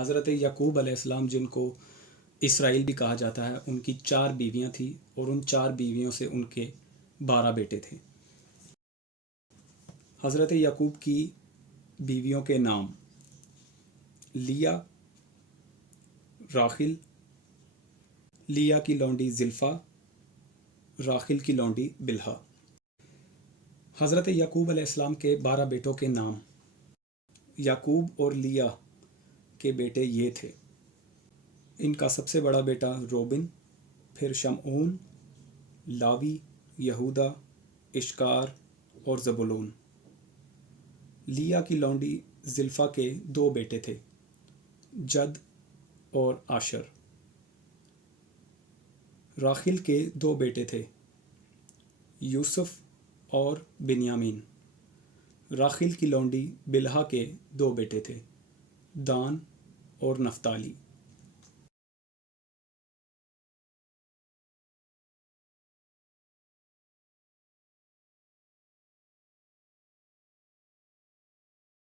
حضرت یعقوب علیہ السلام، جن کو اسرائیل بھی کہا جاتا ہے، ان کی 4 بیویاں تھیں اور ان 4 بیویوں سے ان کے 12 بیٹے تھے۔ حضرت یعقوب کی بیویوں کے نام: لیا، راحل، لیا کی لونڈی زلفا، راحل کی لونڈی بلہا۔ حضرت یعقوب علیہ السلام کے 12 بیٹوں کے نام: یعقوب اور لیا کے بیٹے یہ تھے: ان کا سب سے بڑا بیٹا روبن، پھر شمعون، لاوی، یہودا، اشکار اور زبولون۔ لیا کی لونڈی زلفا کے 2 بیٹے تھے: جد اور آشر۔ راحل کے 2 بیٹے تھے: یوسف اور بنیامین۔ راحل کی لونڈی بلہا کے 2 بیٹے تھے: دان اور نفتالی۔